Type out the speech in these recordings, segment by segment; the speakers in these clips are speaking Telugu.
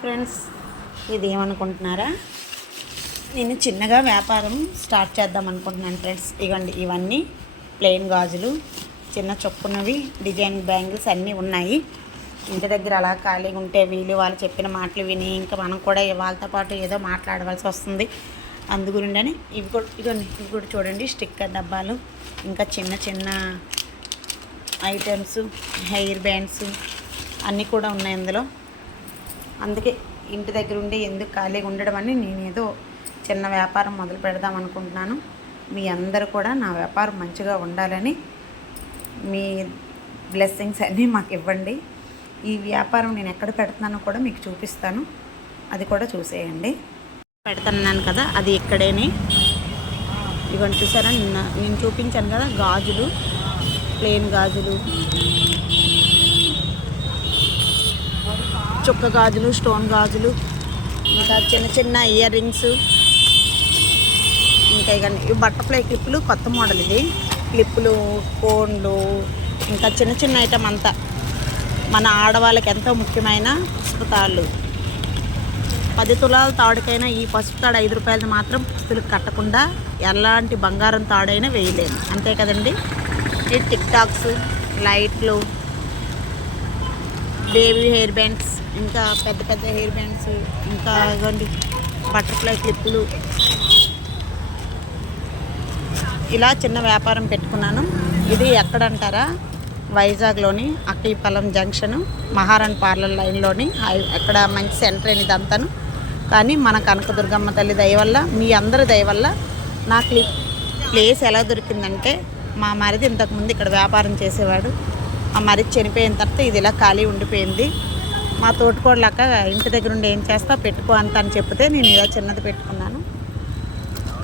ఫ్రెండ్స్, ఇది ఏమనుకుంటున్నారా? నేను చిన్నగా వ్యాపారం స్టార్ట్ చేద్దాం అనుకుంటున్నాను ఫ్రెండ్స్. ఇవ్వండి, ఇవన్నీ ప్లెయిన్ గాజులు, చిన్న చొప్పునవి, డిజైన్ బ్యాంగిల్స్ అన్నీ ఉన్నాయి. ఇంటి దగ్గర అలా ఖాళీగా ఉంటే వీళ్ళు వాళ్ళు చెప్పిన మాటలు విని ఇంకా మనం కూడా వాళ్ళతో పాటు ఏదో మాట్లాడవలసి వస్తుంది. అందుగురిండని ఇవి కూడా చూడండి, స్టిక్కర్ డబ్బాలు, ఇంకా చిన్న చిన్న ఐటమ్స్, హెయిర్ బ్యాండ్స్ అన్నీ కూడా ఉన్నాయి అందులో. అందుకే ఇంటి దగ్గర ఉండి ఎందుకు ఖాళీగా ఉండడం అని నేను ఏదో చిన్న వ్యాపారం మొదలు పెడదాం అనుకుంటున్నాను. మీ అందరూ కూడా నా వ్యాపారం మంచిగా ఉండాలని మీ బ్లెస్సింగ్స్ అన్నీ మాకు ఇవ్వండి. ఈ వ్యాపారం నేను ఎక్కడ పెడుతున్నానో కూడా మీకు చూపిస్తాను, అది కూడా చూసేయండి. పెడుతున్నాను కదా, అది ఇక్కడేనే. ఇవన్నీ చూసారా, నేను చూపించాను కదా, గాజులు, ప్లెయిన్ గాజులు, చుక్క గాజులు, స్టోన్ గాజులు, ఇంకా చిన్న చిన్న ఇయర్ రింగ్స్, ఇంకా ఇవి బటర్ఫ్లై క్లిప్పులు, కొత్త మోడల్ ఇది. క్లిప్పులు, కోన్లు, ఇంకా చిన్న చిన్న ఐటమ్ అంతా మన ఆడవాళ్ళకి ఎంతో ముఖ్యమైన పసుపు తాళ్ళు. 10 తులాల తాడుకైనా ఈ పసుపు తాడు 5 రూపాయలు మాత్రం పుస్తులకు కట్టకుండా ఎలాంటి బంగారం తాడైనా వేయలేము, అంతే కదండి. ఈ టిక్ టాక్స్, లైట్లు, బేబీ హెయిర్ బ్యాండ్స్, ఇంకా పెద్ద పెద్ద హెయిర్ బ్యాండ్స్, ఇంకా ఇవ్వండి బటర్ఫ్లై క్లిప్పులు. ఇలా చిన్న వ్యాపారం పెట్టుకున్నాను. ఇది ఎక్కడంటారా, వైజాగ్లోని అక్కయ్యపాలెం జంక్షను, మహారాణి పార్లర్ లైన్లోని అక్కడ మంచి సెంటర్ అయినది అంతాను. కానీ మన కనకదుర్గమ్మ తల్లి దయ వల్ల, మీ అందరి దయ వల్ల నాకు ప్లేస్ ఎలా దొరికిందంటే, మా మరిది ఇంతకుముందు ఇక్కడ వ్యాపారం చేసేవాడు. ఆ మరిది చనిపోయిన తర్వాత ఇది ఇలా ఖాళీ ఉండిపోయింది. మా తోటికోడలక్క ఇంటి దగ్గర ఉండి ఏం చేస్తా పెట్టుకో అంత అని చెప్తే నేను ఇలా చిన్నది పెట్టుకున్నాను.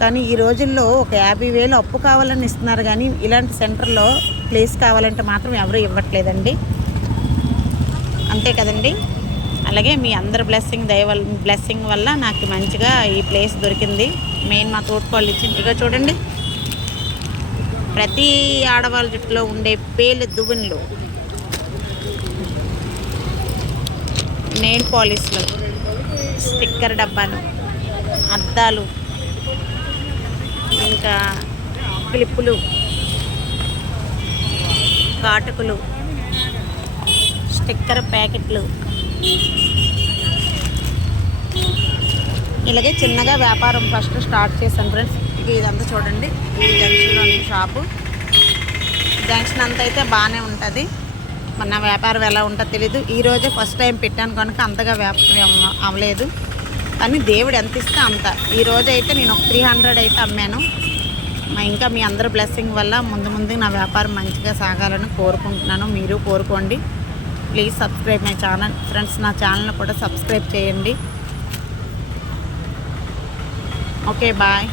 కానీ ఈ రోజుల్లో ఒక 50,000 అప్పు కావాలని ఇస్తున్నారు, కానీ ఇలాంటి సెంటర్లో ప్లేస్ కావాలంటే మాత్రం ఎవరు ఇవ్వట్లేదండి, అంతే కదండి. అలాగే మీ అందరి బ్లెస్సింగ్ వల్ల నాకు మంచిగా ఈ ప్లేస్ దొరికింది. మెయిన్ మా తోటికోళ్ళు ఇచ్చింది. ఇక చూడండి, ప్రతి ఆడవాళ్ళ జుట్టులో ఉండే పేలు దువ్వెనలు, నెయిల్ పాలిష్లు, స్టిక్కర్ డబ్బాలు, అద్దాలు, ఇంకా క్లిప్పులు, కాటుకులు, స్టిక్కర్ ప్యాకెట్లు, ఇలాగే చిన్నగా వ్యాపారం ఫస్ట్ స్టార్ట్ చేశాను ఫ్రెండ్స్. ఇదంతా చూడండి, ఈ జంక్షన్లోని షాపు. జంక్షన్ అంతా అయితే బాగానే ఉంటుంది. మన వ్యాపారం ఎలా ఉంటుందో తెలీదు. ఈరోజే ఫస్ట్ టైం పెట్టాను కనుక అంతగా వ్యాపారం అవ్వలేదు, కానీ దేవుడు ఎంత ఇస్తే అంత. ఈరోజు అయితే నేను ఒక 300 అయితే అమ్మాను. ఇంకా మీ అందరి బ్లెస్సింగ్ వల్ల ముందు నా వ్యాపారం మంచిగా సాగాలని కోరుకుంటున్నాను. మీరు కోరుకోండి. Please subscribe my channel friends. నా ఛానల్ని కూడా సబ్స్క్రైబ్ చేయండి. Okay, bye.